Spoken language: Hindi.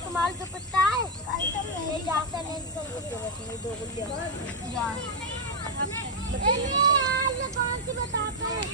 तुम्हारा जो पत्ता है ये जाता नहीं कर दो गुल्लियां यार ये कौन सी बताते हैं